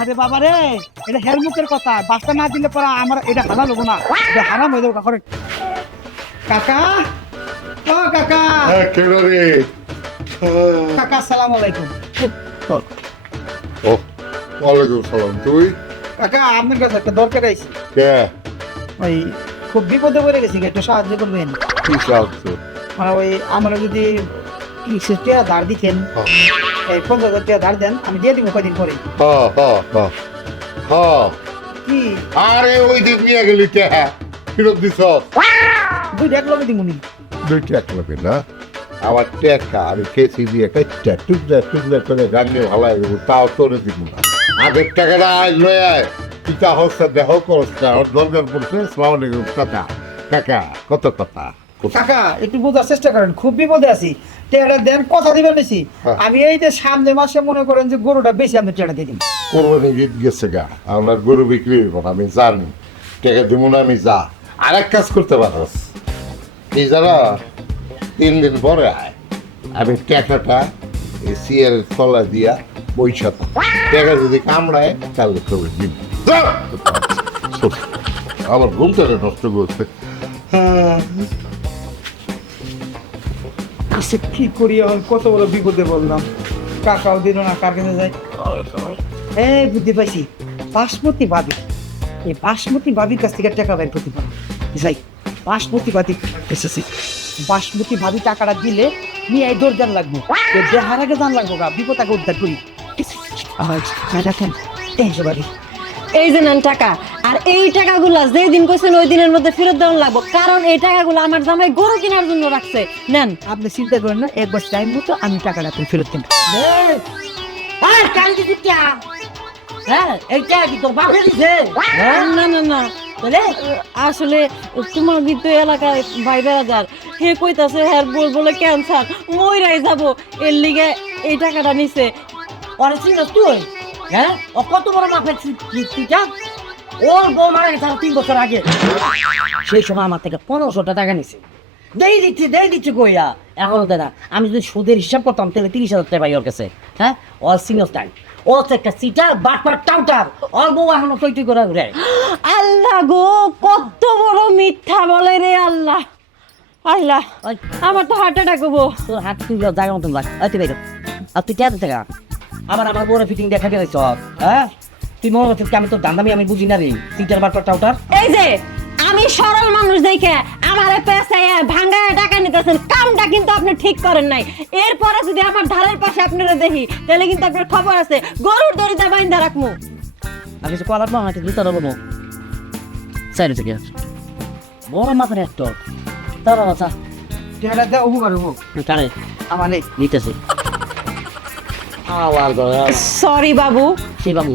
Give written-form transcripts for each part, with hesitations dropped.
আরে বাবা রে, এটা হের মুখের কথা, বাস্তা না দিলে পরে আমার এটা হারাম হবো না, এটা হারাম হয়ে যাবো। কাকা, ও কাকা, কাকা আসসালামু আলাইকুম। ওয়ালাইকুম সালাম। তুই কাকা আপনার কাছে একটা দরকার আছে। কে? ওই খুব বিপদে পড়ে গেছি, একটু সাহায্য করবেন। কি সাহায্য? মানে ওই আমরা যদি টাকা ধার দিতেন, এই 50,000 টাকা ধার দেন, আমি দিয়ে দিব কয়দিন পরে। কি আরে ওই দিন নিয়ে গেলি টাকা ফেরত দিছ? 2 লাখ দিমুনি। 2 টাকা না? আমার টাকা আমি খেয়েছি দিয়ে একটা টুকরা করে গাঙ্গে ভালাই দেবো, তাও তোরে দিব না। আগের টাকাটা আজ লয়ে আয়, পিতা হচ্ছে দেহ করছে, ওর দরকার পড়ছে। সালাম আলাইকুম কাকা। কাকা কত কথা? কাকা একটু বোঝার চেষ্টা করেন, খুব বিপদে আছি, টাকাটা দেন, কথা দিবেন বেশি। আমি এই যে সামনে মাসে মনে করেন যে গরুটা বেশি আপনি টাকা দিয়ে দিন। কোরবানি গীত গেছে গা, আপনার গরু বিক্রি হইব না, আমি জানি। টাকা দিব না আমি, যা আর এক কাজ করতে পারস, এই যারা 3 দিন পরে আয়, আমি টাকাটা এই সিয়ার তলা দিয়া পয়সা টাকা যদি কামড়ায় তাহলে তবে দিব। আমার ঘুমটা নষ্ট করছে। আচ্ছা কি করি, এখন কত বড় বিপদে বললাম, কাকাও দিল না, কার কাছে যাই। এই বুদ্ধি পাইছি, বাসমতি ভাবি, এই বাসমতি ভাবির কাছ থেকে টাকা বের করতে পারো। যাই বাসমতি ভাবি এসেছি, বাসমতি ভাবি টাকাটা দিলে নিয়ে এই দরজার লাগবো, দেহার আগে জান লাগবো গা, বিপদ আগে উদ্ধার করি। রাখেন এই যে নেন টাকা, আর এই টাকাগুলো যেই দিন কইছেন ওই দিনের মধ্যে ফেরত দেওয়া লাগবো, কারণ এই টাকাগুলো আমার জামাই গরু কেনার জন্য রাখছে। নেন। আপনি চিন্তা করেন না, একবার টাইম মতো আমি টাকাটা আপনি ফেরত দেন। না না না, আসলে তোমার তো এলাকায় ভাই বেড়াদার, হে কইতাছে হ্যাঁ বলে ক্যান্সার, মইরাই যাবো, এর লিগে এই টাকাটা নিছে। তুই হ্যাঁ, ও কত বড় মাপের চিঠা, ওর বউ মারা গেছে 3 বছর আগে, সেই সময় আমার থেকে 1500 টাকা নিছে, দেই দিচ্ছি কইয়া, এখনো দেয় না। আমি যদি সুদের হিসাব করতাম তাহলে 30,000 টাকা পাই ওর কাছে। হ্যাঁ, অল সিনিয়র টাইম, ও তো একটা সিটার বাটপার টাউটার, ওর বউ এখনো তৈরি করে ঘুরে। আল্লাহ গো, কত বড় মিথ্যা বলে রে আল্লাহ। আল্লাহ, আমার তো হার্ট অ্যাটাক হবো। তোর হাত তুই জায়গা মতন লাগ, তুই বাইর আর তুই টাকা টাকা আমার বড় ফিটিং দেখা গেছে সব। হ্যাঁ, তুই মনে হচ্ছে আমি তোর দান্দামি আমি বুঝি না রে, সিটার বাটপার টাউটার। এই যে আমি সরল মানুষ দেখে আমারে পেছায় ভাঙা টাকা নিতেছেন, কামটা কিন্তু আপনি ঠিক করেন নাই। এরপরে যদি আমার ধারের পাশে আপনারা দেখি তাহলে কিন্তু আপনার খবর আছে, গরুর দড়িতে বাইন্ধা রাখবো। আমি কিছু কলার পাবো, আমাকে জুতা দেবো সাইড থেকে বড় মাথার একটা তারা বাচ্চা টাকাটা দেওয়া উপকার হবো। টানে আমার নেই, নিতেছে। সরি বাবু। সেই বাবু,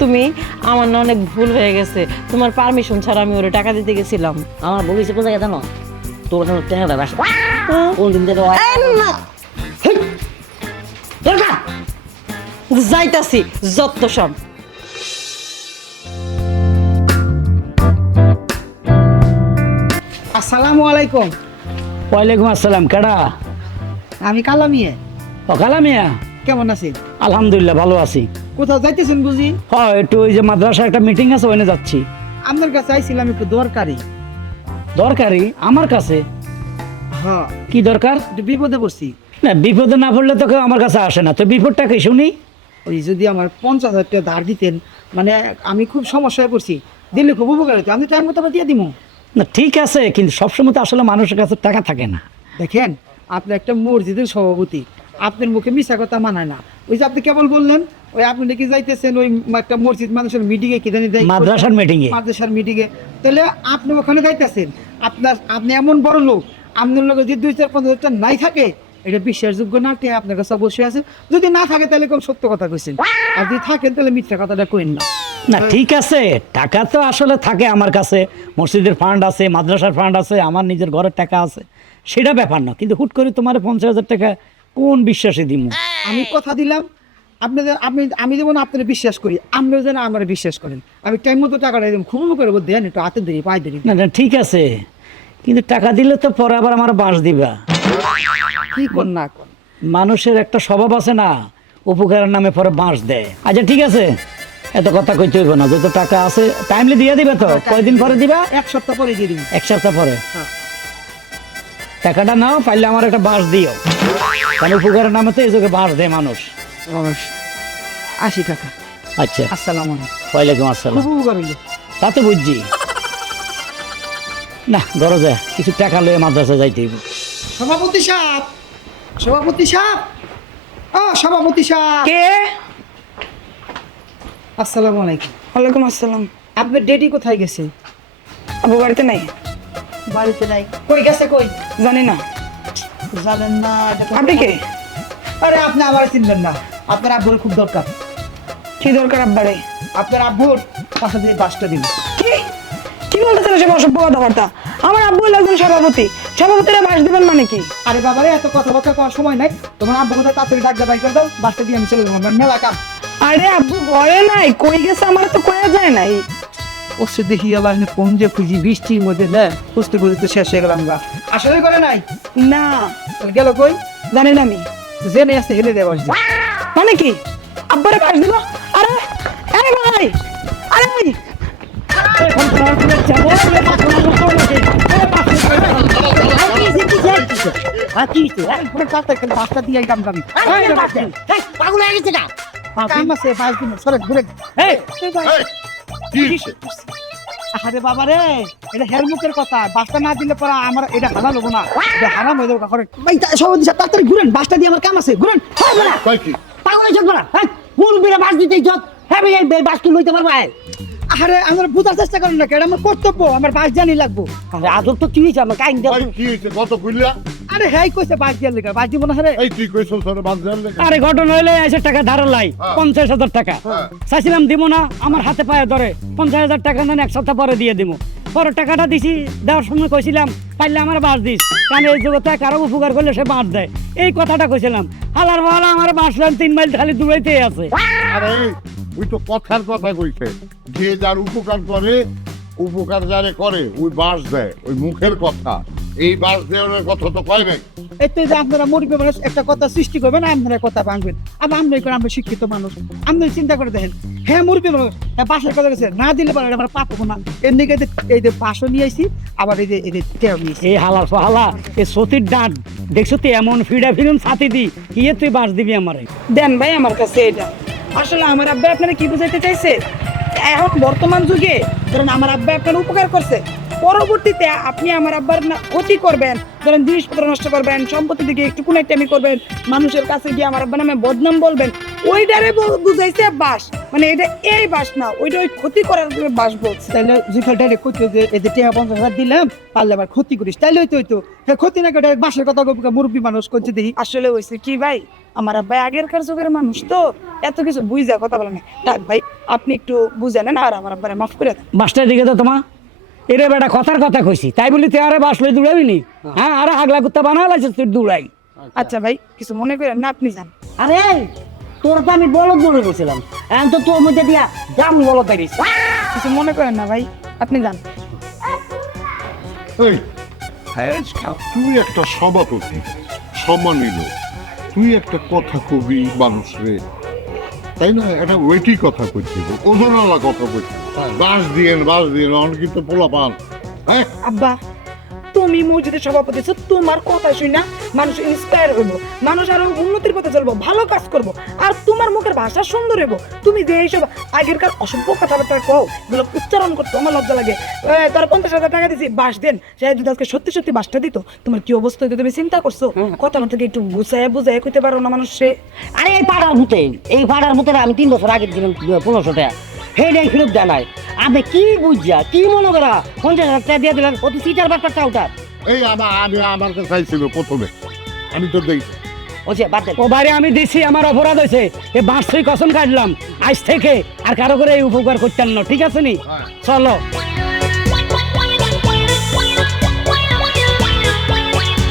তুমি আমার না অনেক ভুল হয়ে গেছে, তোমার পারমিশন ছাড়া আমি ওরে টাকা দিতে গেছিলাম। আমার বলিছে কোন জায়গায় জানো, তোর টাকা দেবে কোন দিন দেবে যাইতাছি যত সব। আসসালামু আলাইকুম। ওয়ালাইকুম আসসালাম। কেডা? আমি কালা মিয়া। ও কালা মিয়া, কেমন আছেন? আলহামদুলিল্লাহ ভালো আছি। কোথাও যাইতেছেন বুঝি? হ্যাঁ, একটু ওই যে মাদ্রাসা একটা মিটিং আছে, ওখানে যাচ্ছি। আপনার কাছে আইছিলাম একটু দরকারি। দরকারি? আমার কাছে? হ্যাঁ। কি দরকার? একটু বিপদে পড়ছি। না, বিপদে না পড়লে তো কেউ আমার কাছে আসে না। তো বিপদটা কি শুনি? ওই যদি আমার 50,000 টাকা ধার দিতেন, মানে আমি খুব সমস্যায় পড়ছি, দিলে খুব উপকার হতো। আমি টাইম মতো দিয়ে দিব। না ঠিক আছে, কিন্তু সবসময় তো আসলে মানুষের কাছে টাকা থাকে না। দেখেন, আপনি একটা মসজিদের সভাপতি, আপনার মুখে মিশা কথা মানায় না। ওই যে আপনি কেবল বললেন ওই আপনি নাকি যাইতেছেন ওই একটা মসজিদ মানুষের মিটিংয়ে, কি জানি মাদ্রাসার মিটিংয়ে। মাদ্রাসার মিটিংয়ে, তাহলে আপনি ওখানে যাইতেছেন। আপনি এমন বড় লোক, আপনার লোক যদি 2-4-5,000 টাকা নাই থাকে, এটা বিশ্বাসযোগ্য না। আপনার কাছে অবশ্যই আছে, যদি না থাকে তাহলে কোন সত্য কথা কইছেন, আর যদি থাকেন তাহলে মিথ্যা কথাটা কইন না। না ঠিক আছে, টাকা তো আসলে থাকে আমার কাছে, মসজিদের ফান্ড আছে, মাদ্রাসার ফান্ড আছে, আমার নিজের ঘরের টাকা আছে, সেটা ব্যাপার না। কিন্তু হুট করে তোমার 50,000 টাকা কোন বিশ্বাসে দিব? আমি কথা দিলাম আমি যেমন আপনারা বিশ্বাস করি, আপনিও যেন আমার বিশ্বাস করেন। আমি টাইম মতো টাকাটা একদম খুব করে দেন, একটু হাতে ধরি পায়ে ধরি। না না ঠিক আছে, কিন্তু টাকা দিলে তো পরে আবার আমার বাঁশ দিবা। কি কর না কর, মানুষের একটা স্বভাব আছে না, উপকারের নামে পরে বাঁশ দেয়। আচ্ছা ঠিক আছে, এত কথা কইতে হইব না, যত টাকা আছে টাইমলি দিয়ে দিবে তো। কয়দিন পরে দিবা? 1 সপ্তাহ পরে দিয়ে দিন। 1 সপ্তাহ পরে হ্যাঁ। টাকাটা নাও, পাইলে আমার একটা বাঁশ দিও, কারণ উপকারের নামে তো এই যুগে বাঁশ দেয় মানুষ। 80 টাকা। আচ্ছা, আসসালামু আলাইকুম। ওয়ালাইকুম আসসালাম। খুব উপকার হইলো। তা তো বুঝছি না, গরজে কিছু টাকা লয়ে মাদ্রাসা যাইতে হইব। সভাপতি সাহেব, সভাপতি সাহেব, সভাপতি সাহেব। কে? আসসালামু আলাইকুম। ওয়ালাইকুম আসসালাম। আপনার ডেডি কোথায় গেছে? আবু বাড়িতে নাই? বাড়িতে নাই। কই গেছে কই? জানি না। জানেন না? এটা তো- আপনি কে? আরে আপনি আমার চিনবেন না, আপনার আব্বুর খুব দরকার। কি দরকার আব্বারে? আপনার আব্বুর পাশে দিয়ে 5টা দিন। কি কি বলতেছেন এসব অসভ্য কথাবার্তা? আমার আব্বু হলো একজন সভাপতি, সভাপতিরা বাস দিবেন মানে কি? আরে বাবারে, এত কথাবার্তা করার সময় নাই। তোমার আব্বু কোথায় তাড়াতাড়ি ডাক বাই করে দাও, 5টা দিয়ে আমি চলে যাবো, আমার মেলা কাম। আরে আব্বু ঘরে নাই, কই গেছে আমার তো কয়া যায় নাই। ওসে দেখি আল্লাহ কোন যে খুঁজি বৃষ্টির মধ্যে খুঁজতে খুঁজতে শেষ হয়ে গেলাম গা। আসলে করে নাই না গেল কই জানি না আমি। জেনে আসতে হেলে দেওয়া মানে কি আব্বারে বাস দিব? আরে আরে ভাই, আরে ভাই, পাঁচটা দিয়ে কাম কামি পাগল হয়ে গেছে না? কাম আছে 5 দিন সরে ঘুরে। কি হইছে? আরে বাবা রে, এটা হেলমুকের কথা, বাসটা না দিলে পরে আমার এটা হারাম হবো না, এটা হারাম হয়ে যাবো। ভাই সবাই তাড়াতাড়ি ঘুরেন, বাসটা দিয়ে আমার কাম আছে, ঘুরেন। কয় কি? পাগল হয়ে যাবো না? হ্যাঁ, মুরব্বীরা বাস দিতেই যত হ্যাঁ ভাই, এই বাস কি লইতে পারবা? আরে আমার বুঝার চেষ্টা করেন না, এটা আমার কর্তব্য, আমার বাস জানি লাগবো। আরে আদর তো কি হয়েছে? আমার কাইন দেব। কয় কি হইছে? কত কইলা? আরে হ্যাঁ কইছে বাস দিয়ে লেখা, বাস দিব না। আরে এই তুই কইছ তোর বাজার লেগে? আরে ঘটনা হইলে 1,000 টাকা ধার লাই, 50,000 টাকা চাইছিলাম দিব না, আমার হাতে পায়ে ধরে 50,000 টাকা না 1 সপ্তাহ পরে দিয়ে দিব। পরে টাকাটা দিছি, দেওয়ার সময় কইছিলাম পাইলে আমার বাস দিস, কারণ এই জগতে কারো উপকার করলে সে বাস দেয়, এই কথাটা কইছিলাম। হালার বালা আমার বাসলাম 3 মাইল খালি দূরাইতেই আছে। আরে ওই তো কথার কথা কইছে, যে যার উপকার করে, উপকার যারে করে ওই বাস দেয়, ওই মুখের কথা। এই বাস দেওয়ার কথা তো কয় নাই। এতে যে আপনারা মুরব্বী মানুষ একটা কথা সৃষ্টি করবেন, আপনারা কথা ভাঙবেন। আবার আমরা শিক্ষিত মানুষ, আপনি চিন্তা করে দেখেন। হ্যাঁ মুরব্বী মানুষ, হ্যাঁ বাসের কথা গেছে, না দিলে পারে আমার পাপ হবো না। এর দিকে এই যে বাসও নিয়ে আইছি, আবার এই যে টেও নিয়েছি। এই হালার ফালা এই সতীর ডাঁট দেখছো তুই, এমন ফিডা ফিরুন ছাতি দি কি তুই বাস দিবি আমারে? দেন ভাই আমার কাছে এটা। আসলে আমার আব্বা আপনারা কি বুঝাইতে চাইছে, এখন বর্তমান যুগে ধরেন আমার আব্বা আপনার উপকার করছে, পরবর্তীতে আপনি আমার আব্বার না ক্ষতি করবেন, ধরেন জিনিসপত্র নষ্ট করবেন, সম্পত্তি দিকে একটু কুনাইটামি করবেন, মানুষের কাছে গিয়ে আমার আব্বা নামে বদনাম বলবেন, ওইটারে বুঝাইছে বাস। মানে এটা এই বাস না, ওইটা ওই ক্ষতি করার জন্য বাস বলছে। তাইলে জিফাল ডাইরেক্ট করতে যে এদের টেহা 50,000 দিলাম, পারলে আবার ক্ষতি করিস, তাইলে হইতো। হ্যাঁ ক্ষতি না করে বাসের কথা মুরব্বী মানুষ করছে দেখি। আসলে হয়েছে কি ভাই, আমার আব্বা আগেরকার যুগের মানুষ তো এত কিছু বুঝা কথা বলে না। থাক ভাই, আপনি একটু বুঝে নেন আর আমার আব্বারে মাফ করে দেন। বাসটার দিকে তো তোমা এরে বেটা কথার কথা কইছি, তাই বলি তুই আরে বাস লই দৌড়াবি নি? হ্যাঁ, আরে আগলা কুত্তা বানালাইছিস তুই দৌড়াই। আচ্ছা ভাই, কিছু মনে করেন না, আপনি যান। আরে তোর তো আমি বলদ মনে করছিলাম, এখন তো তোর মধ্যে দিয়া জাম বলদ বেরিয়েছে। কিছু মনে করেন না ভাই, আপনি যান। এই হ্যাঁ, তুই একটা সভাপতি, সম্মানীয় লোক, তুই একটা কথা কবি মানুষ রে, তাই না? একটা ওয়েটি কথা করছি, ওজনওয়ালা কথা করছি। বাস দিয়েন অনেক কিন্তু পোলা পান। হ্যাঁ আব্বা, তুমি মসজিদের সভাপতি আছো, তোমার কথা শুই না মানুষ ইন্সপায়ার হইব, মানুষ আরো উন্নতির পথে চলবো, ভালো কাজ করবো, আর তোমার মুখের ভাষা সুন্দর হইব। তুমি যে এইসব আগেরকার অসভ্য কথাবার্তা কও, এগুলো উচ্চারণ করতে আমার লজ্জা লাগে। তার 50,000 টাকা দিছি, বাস দেন, সে যদি আজকে সত্যি সত্যি বাসটা দিত, তোমার কি অবস্থা হইতো তুমি চিন্তা করছো? কথা থেকে একটু বুঝায় কইতে পারো না মানুষ সে। আরে এই পাড়ার ভূতে আমি 3 বছর আগে দিলাম 1500 টাকা, হেডাই ফেরত দেয় নাই। আপনি কি বুঝা কি মনে করা 50,000 টাকা দিয়ে দিলেন, অতি সিটার ব্যাপারটা ওটা এই আমার কাছে চাইছিল প্রথমে, আমি তো দেখি ওছে বাদ দেন। ও বাইরে আমি দিছি, আমার অপরাধ হয়েছে, এ বাস থেকে কসম কাটলাম আজ থেকে আর কারো করে এই উপকার করতেন না, ঠিক আছে নি? চলো।